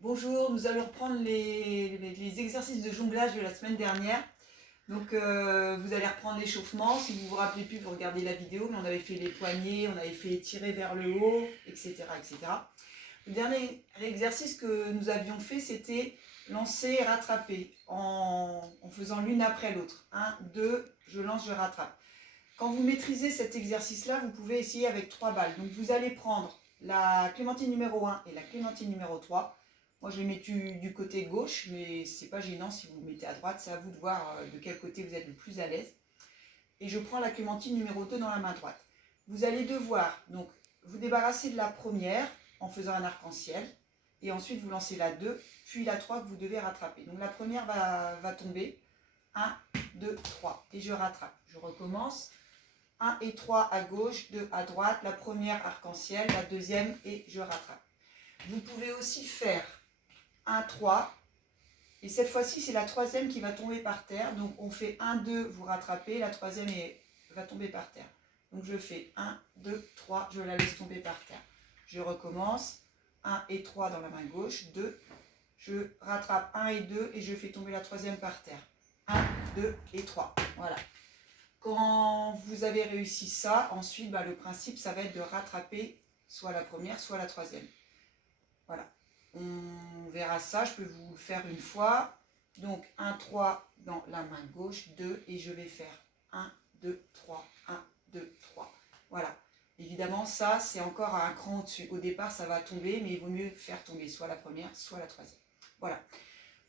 Bonjour, nous allons reprendre les exercices de jonglage de la semaine dernière. Donc vous allez reprendre l'échauffement. Si vous vous rappelez plus, vous regardez la vidéo, mais on avait fait les poignets, on avait fait tirer vers le haut, etc., etc. Le dernier exercice que nous avions fait, c'était lancer et rattraper en faisant l'une après l'autre. 1, 2, je lance, je rattrape. Quand vous maîtrisez cet exercice-là, vous pouvez essayer avec 3 balles. Donc vous allez prendre la clémentine numéro 1 et la clémentine numéro 3. Moi je les mets du côté gauche, mais c'est pas gênant si vous le mettez à droite, c'est à vous de voir de quel côté vous êtes le plus à l'aise. Et je prends la clémentine numéro 2 dans la main droite. Vous allez devoir donc vous débarrasser de la première en faisant un arc-en-ciel, et ensuite vous lancez la 2, puis la 3 que vous devez rattraper. Donc la première va tomber, 1, 2, 3, et je rattrape. Je recommence. 1 et 3 à gauche, 2 à droite, la première arc-en-ciel, la deuxième et je rattrape. Vous pouvez aussi faire 1, 3 et cette fois-ci c'est la troisième qui va tomber par terre. Donc on fait 1, 2, vous rattrapez, la troisième va tomber par terre. Donc je fais 1, 2, 3, je la laisse tomber par terre. Je recommence, 1 et 3 dans la main gauche, 2, je rattrape 1 et 2 et je fais tomber la troisième par terre. 1, 2 et 3, voilà. Quand vous avez réussi ça, ensuite, le principe, ça va être de rattraper soit la première, soit la troisième. Voilà. On verra ça, je peux vous le faire une fois. Donc, 1, 3 dans la main gauche, 2, et je vais faire 1, 2, 3, 1, 2, 3. Voilà. Évidemment, ça, c'est encore un cran au-dessus. Au départ, ça va tomber, mais il vaut mieux faire tomber soit la première, soit la troisième. Voilà.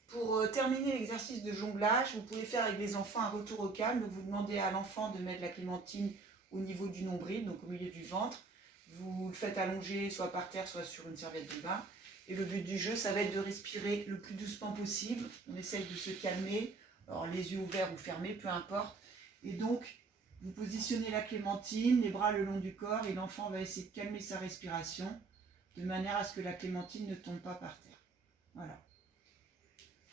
Pour terminer l'exercice de jonglage, vous pouvez faire avec les enfants un retour au calme. Donc vous demandez à l'enfant de mettre la clémentine au niveau du nombril, donc au milieu du ventre. Vous le faites allonger soit par terre, soit sur une serviette de bain. Et le but du jeu, ça va être de respirer le plus doucement possible. On essaye de se calmer, alors les yeux ouverts ou fermés, peu importe. Et donc, vous positionnez la clémentine, les bras le long du corps, et l'enfant va essayer de calmer sa respiration, de manière à ce que la clémentine ne tombe pas par terre. Voilà.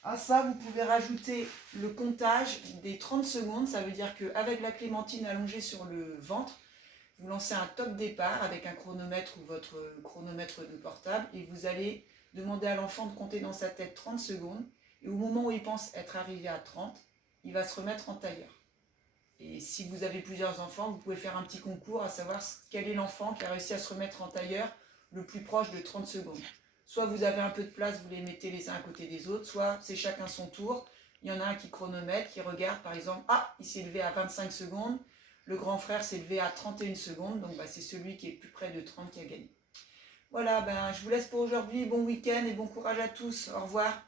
À ça, vous pouvez rajouter le comptage des 30 secondes. Ça veut dire qu'avec la clémentine allongée sur le ventre, vous lancez un top départ avec un chronomètre ou votre chronomètre de portable et vous allez demander à l'enfant de compter dans sa tête 30 secondes. Et au moment où il pense être arrivé à 30, il va se remettre en tailleur. Et si vous avez plusieurs enfants, vous pouvez faire un petit concours à savoir quel est l'enfant qui a réussi à se remettre en tailleur le plus proche de 30 secondes. Soit vous avez un peu de place, vous les mettez les uns à côté des autres, soit c'est chacun son tour. Il y en a un qui chronomètre, qui regarde par exemple, ah, il s'est levé à 25 secondes, le grand frère s'est levé à 31 secondes, donc c'est celui qui est plus près de 30 qui a gagné. Voilà, je vous laisse pour aujourd'hui, bon week-end et bon courage à tous, au revoir.